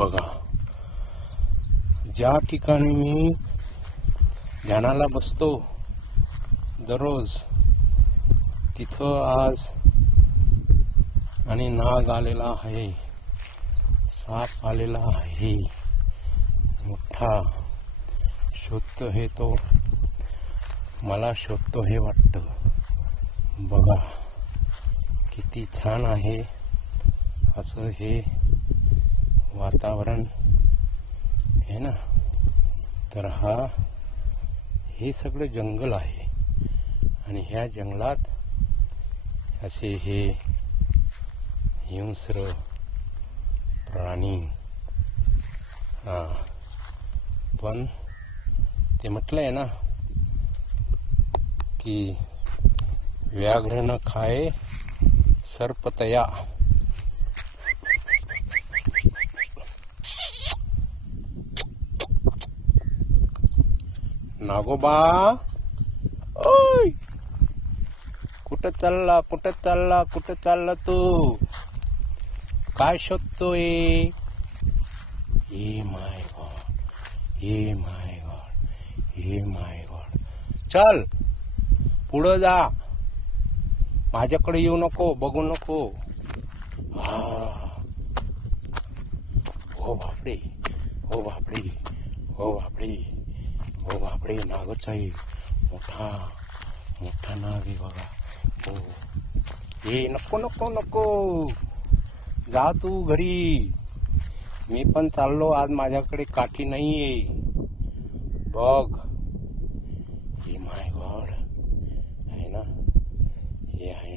बघा, ज्या ठिकाणी मी ध्यानाला बसतो दररोज, तिथं आज आणि नाग आलेला आहे, साप आलेला आहे मोठा. शोधतो हे तो, मला शोधतो हे वाटतं. बघा किती छान आहे असं हे वातावरण आहे ना. तर हे सगळं जंगल आहे आणि ह्या जंगलात असे हे हिंस्र प्राणी. पण ते म्हटलंय ना की व्याघ्र न खाए सर्पतया. नागोबा, ओय, कुठं चालला कुठं चालला कुठं चालला तू? काय शोधतोय? Hey my God, hey my God, hey my God. चल पुढं जा, माझ्याकडे येऊ नको, बघू नको. हो बापरे, हो बापरे, हो बापरे, हो बापरे, नागच आहे. मोठा मोठा नाग आहे बघा. हो, हे नको नको नको, जा तू घरी. मी पण चाललो, आज माझ्याकडे काठी नाहीये. बघ, हे माय गॉड आहे ना, हे आहे